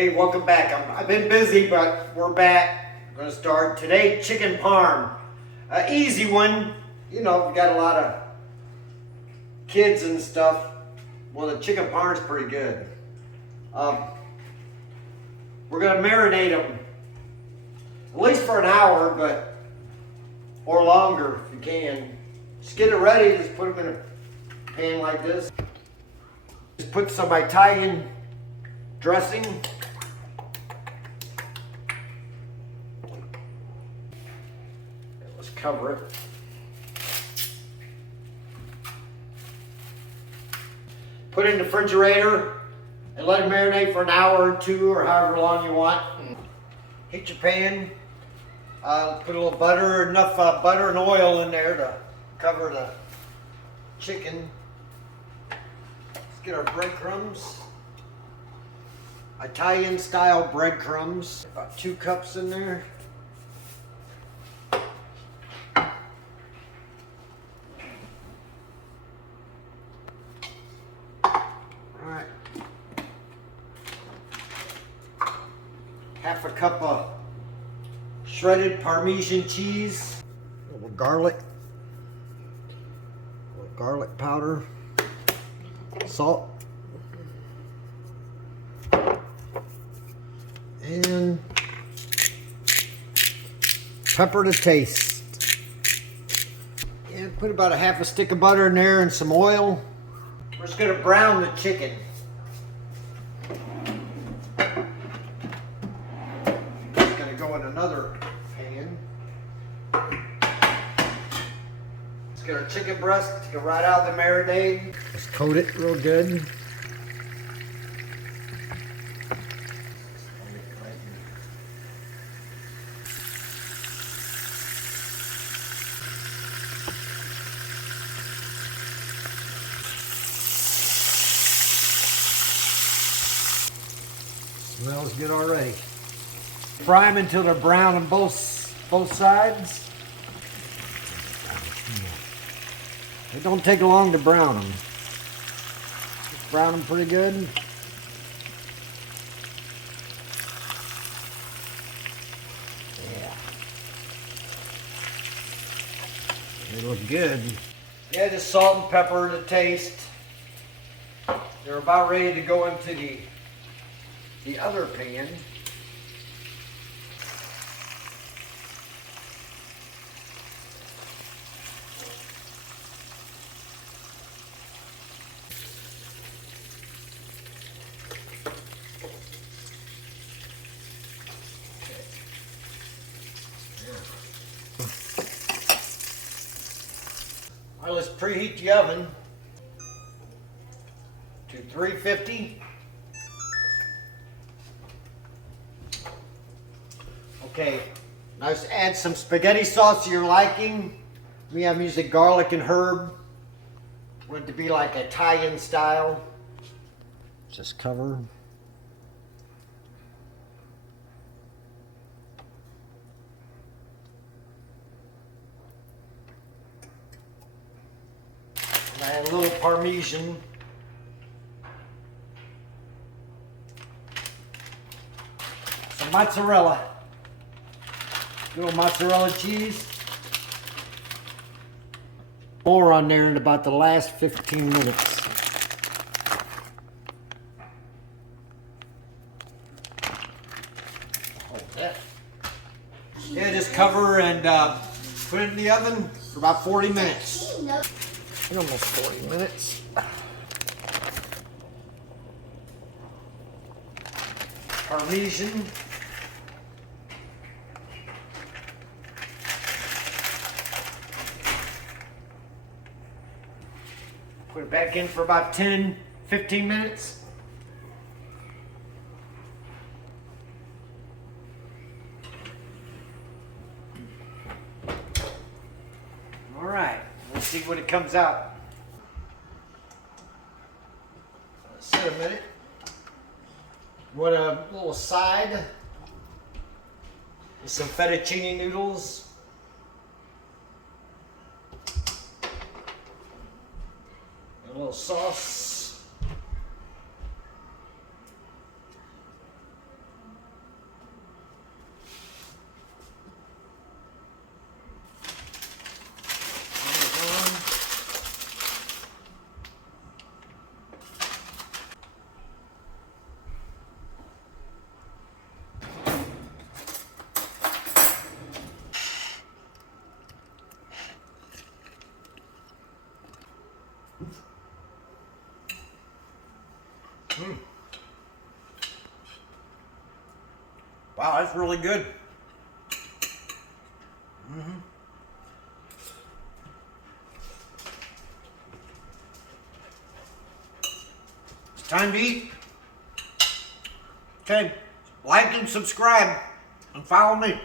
Hey, welcome back. I've been busy, but we're back. I'm going to start today, chicken parm. Easy one. You know, we got a lot of kids and stuff. Well, the chicken parm is pretty good. We're going to marinate them at least for an hour, or longer if you can. Just get it ready. Just put them in a pan like this. Just put some Italian dressing. Let's cover it. Put it in the refrigerator and let it marinate for an hour or two or however long you want. Heat your pan. Put a little butter, enough butter and oil in there to cover the chicken. Let's get our breadcrumbs. Italian style breadcrumbs. About 2 cups in there. Alright. Half a cup of shredded Parmesan cheese. A little garlic. A little garlic powder. Salt. And pepper to taste. And put about a half a stick of butter in there and some oil. We're just going to brown the chicken. It's going to go in another pan. Let's get our chicken breast, take it right out of the marinade. Just coat it real good. Smells good already. Fry them until they're brown on both sides. It don't take long to brown them. Just brown them pretty good. Yeah. They look good. Yeah, just salt and pepper to taste. They're about ready to go into the other pan. All right, let's preheat the oven to 350. Okay, now let's add some spaghetti sauce to your liking. Me, I'm using garlic and herb. Want it to be like Italian style. Just cover. And add a little Parmesan. Some mozzarella. Little mozzarella cheese. More on there in about the last 15 minutes. Like that. Yeah, just cover and put it in the oven for about 40 minutes. Almost 40 minutes. Parmesan. Put it back in for about 10, 15 minutes. All right, let's see what it comes out. Let's sit a minute. Want a little side with some fettuccine noodles. A little sauce. Mm. Wow, that's really good. Mm-hmm. It's time to eat. Okay, like and subscribe and follow me.